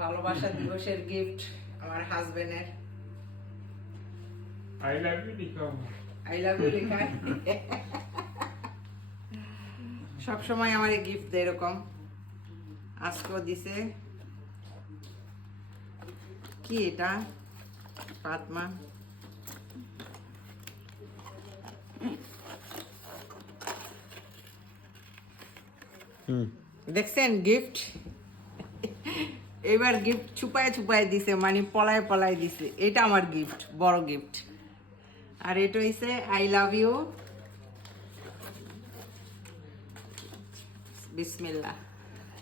ভালোবাসা দিবসের গিফট আমার হাজবেন্ডের। আই লাভ ইউ লিখো। আই লাভ ইউ লেখা সবসময় আমার এই গিফট দেয় এরকম। আজকেও দিছে। কি এটা? ফাতমা দেখছেন গিফট? এবার গিফট ছুপায় ছুপায় দিছে, মানে পলায় পলায় দিছে। এটা আমার গিফট, বড় গিফট। আর এটা হইছে আই লাভ ইউ। বিসমিল্লাহ।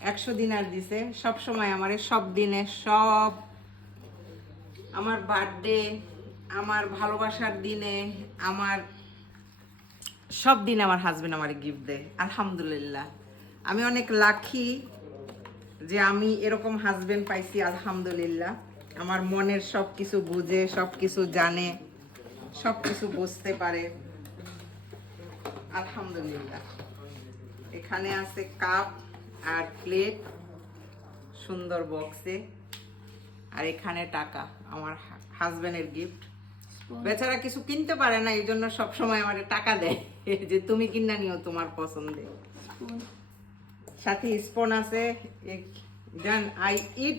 100 দিনার দিছে। সব সময় আমারে সব দিনে সব, আমার বার্থডে, আমার ভালোবাসার দিনে, আমার সব দিনে আমার হাজবেন্ড আমার গিফট দেয়। আলহামদুলিল্লাহ, আমি অনেক লাকি যে আমি এরকম হাজবেন্ড পাইছি। আলহামদুলিল্লাহ, আমার মনের সব কিছু বুঝে, সব কিছু জানে, সব কিছু বুঝতে পারে। আলহামদুলিল্লাহ। এখানে আছে কাপ আর প্লেট সুন্দর বক্সে, আর এখানে টাকা। আমার হাজবেন্ডের গিফট। বেচারা কিছু কিনতে পারে না, এই জন্য সবসময় আমার টাকা দেয় যে তুমি কিনা নিও তোমার পছন্দে। সাথে স্পুন আছে। Then I eat,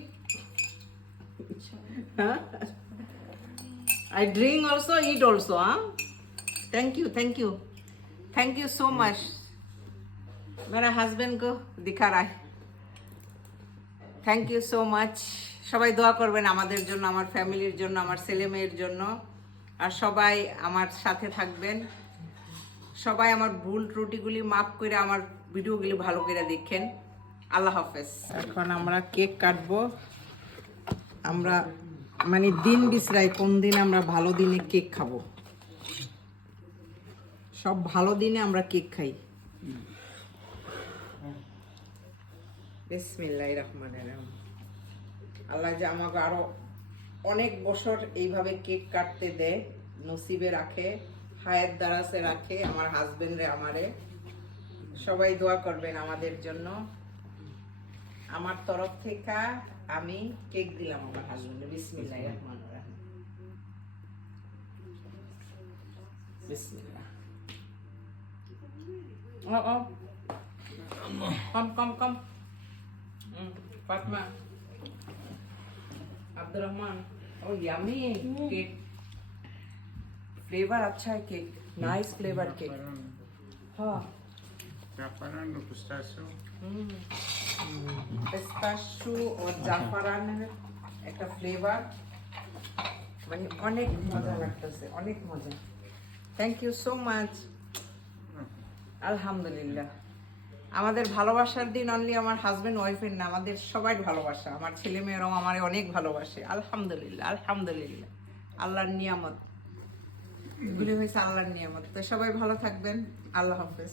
I drink also, eat also, huh? Thank you, thank you. Thank you so much. मेरा husband को दिखा रहा है. Thank you so much. সবাই দোয়া করবেন আমাদের জন্য, আমার ফ্যামিলির জন্য, আমার ছেলে মেয়ের জন্য। আর সবাই আমার সাথে থাকবেন। সবাই আমার ভুল ত্রুটিগুলি মাফ করে আমার ভিডিওগুলি ভালো করে দেখেন। আল্লাহ হাফেজ। এখন আমরা কেক কাটবো। আমরা মানে দিন বিছরাই কোন দিন আমরা ভালো দিনে কেক খাবো। সব ভালো দিনে আমরা কেক খাই। বিসমিল্লাহির রহমানির রহিম। আল্লাহ যে আমাকে আরো অনেক বছর এইভাবে কেক কাটতে দেয়, নসিবে রাখে, হায়াত দারাজে রাখে আমার হাজবেন্ডে আমারে। সবাই দোয়া করবেন আমাদের জন্য। আমার তরফ থেকে আমি কেক দিলাম আমার হাজবেন্ডে। বিসমিল্লাহির রহমানির রহিম। বিসমিল্লাহ। ও কম কম। ফাতমা, अब्दुल रहमान, ओ यम्मी केक, फ्लेवर अच्छा है केक, नाइस फ्लेवर केक। हाँ, জাফরান ও পিস্তাচিও। पिस्ताचियो और জাফরান একটা ফ্লেভার, মানে অনেক মজা লাগতেছে, অনেক মজা। Thank you so much. আলহামদুলিল্লাহ, আমাদের ভালোবাসার দিন অনলি আমার হাজবেন্ড ওয়াইফের না, আমাদের সবাই ভালোবাসা। আমার ছেলে মেয়েরাও আমারে অনেক ভালোবাসে। আলহামদুলিল্লাহ, আলহামদুলিল্লাহ। আল্লাহর নিয়ামত, এগুলি হয়েছে আল্লাহর নিয়ামত। তো সবাই ভালো থাকবেন। আল্লাহ হাফেজ।